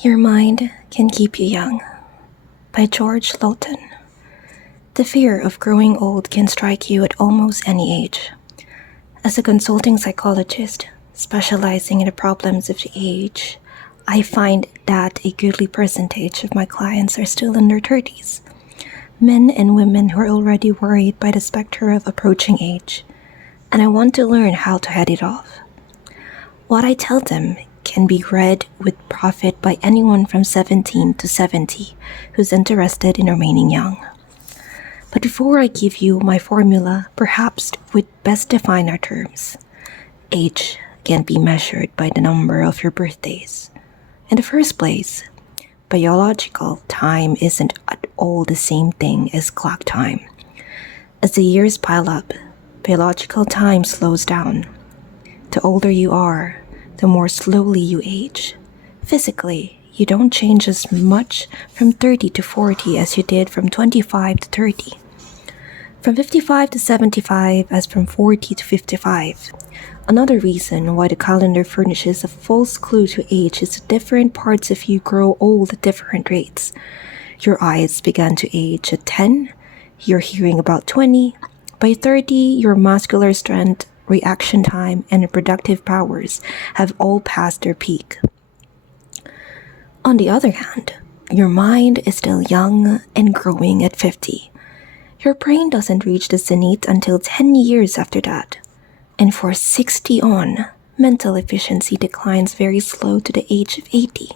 Your Mind Can Keep You Young by George Lawton. The fear of growing old can strike you at almost any age. As a consulting psychologist specializing in the problems of the age, I find that a goodly percentage of my clients are still in their 30s. Men and women who are already worried by the specter of approaching age, and I want to learn how to head it off. What I tell them can be read with profit by anyone from 17 to 70 who's interested in remaining young. But before I give you my formula, perhaps we'd best define our terms. Age can be measured by the number of your birthdays. In the first place, biological time isn't at all the same thing as clock time. As the years pile up, biological time slows down. The older you are, the more slowly you age. Physically, you don't change as much from 30 to 40 as you did from 25 to 30. From 55 to 75 as from 40 to 55. Another reason why the calendar furnishes a false clue to age is that different parts of you grow old at different rates. Your eyes began to age at 10, your hearing about 20. By 30, your muscular strength, reaction time, and reproductive powers have all passed their peak. On the other hand, your mind is still young and growing at 50. Your brain doesn't reach the zenith until 10 years after that. And for 60 on, mental efficiency declines very slow to the age of 80.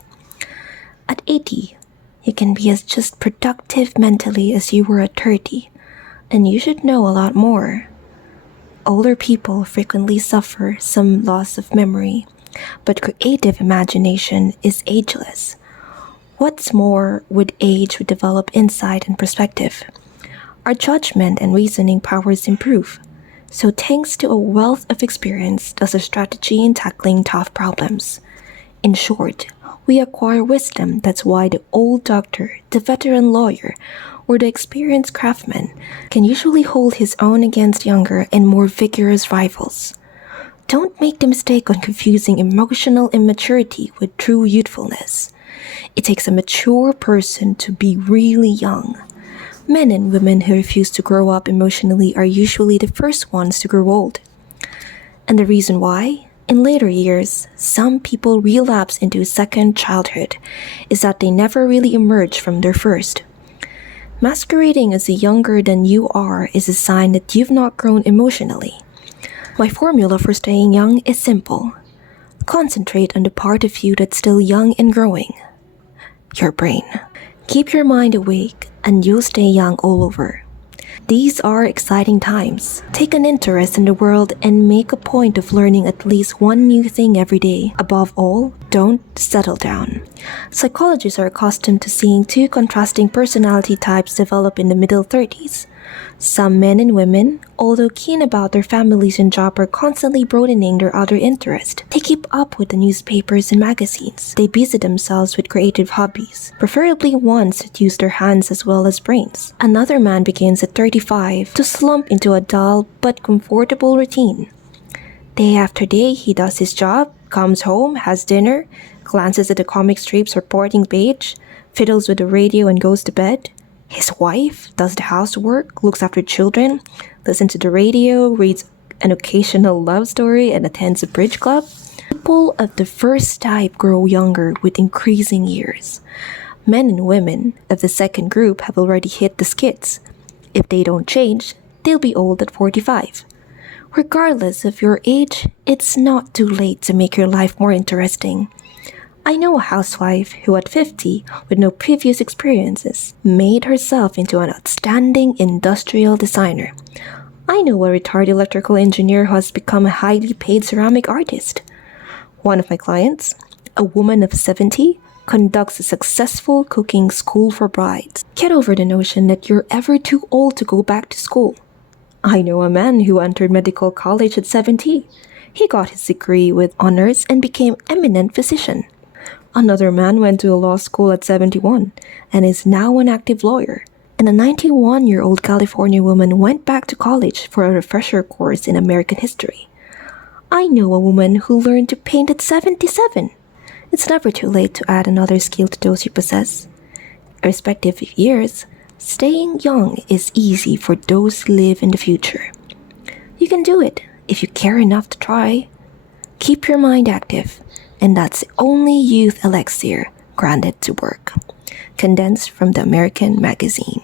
At 80, you can be as just productive mentally as you were at 30, and you should know a lot more. Older people frequently suffer some loss of memory, but creative imagination is ageless. What's more, with age we develop insight and perspective. Our judgment and reasoning powers improve. So thanks to a wealth of experience does a strategy in tackling tough problems. In short, we acquire wisdom. That's why the old doctor, the veteran lawyer, or the experienced craftsman can usually hold his own against younger and more vigorous rivals. Don't make the mistake on confusing emotional immaturity with true youthfulness. It takes a mature person to be really young. Men and women who refuse to grow up emotionally are usually the first ones to grow old. And the reason why? In later years, some people relapse into second childhood is that they never really emerge from their first. Masquerading as younger than you are is a sign that you've not grown emotionally. My formula for staying young is simple. Concentrate on the part of you that's still young and growing. Your brain. Keep your mind awake and you'll stay young all over. These are exciting times. Take an interest in the world and make a point of learning at least one new thing every day. Above all, don't settle down. Psychologists are accustomed to seeing two contrasting personality types develop in the middle 30s. Some men and women, although keen about their families and job, are constantly broadening their other interests. They keep up with the newspapers and magazines. They busy themselves with creative hobbies, preferably ones that use their hands as well as brains. Another man begins at 35 to slump into a dull but comfortable routine. Day after day, he does his job, comes home, has dinner, glances at the comic strips reporting page, fiddles with the radio and goes to bed. His wife does the housework, looks after children, listens to the radio, reads an occasional love story, and attends a bridge club. People of the first type grow younger with increasing years. Men and women of the second group have already hit the skids. If they don't change, they'll be old at 45. Regardless of your age, it's not too late to make your life more interesting. I know a housewife who at 50, with no previous experiences, made herself into an outstanding industrial designer. I know a retired electrical engineer who has become a highly paid ceramic artist. One of my clients, a woman of 70, conducts a successful cooking school for brides. Get over the notion that you're ever too old to go back to school. I know a man who entered medical college at 70. He got his degree with honors and became an eminent physician. Another man went to a law school at 71 and is now an active lawyer. And a 91-year-old California woman went back to college for a refresher course in American history. I know a woman who learned to paint at 77 It's never too late to add another skill to those you possess. Irrespective of years, staying young is easy for those who live in the future. You can do it if you care enough to try. Keep your mind active, and that's the only youth elixir granted to work. Condensed from the American Magazine.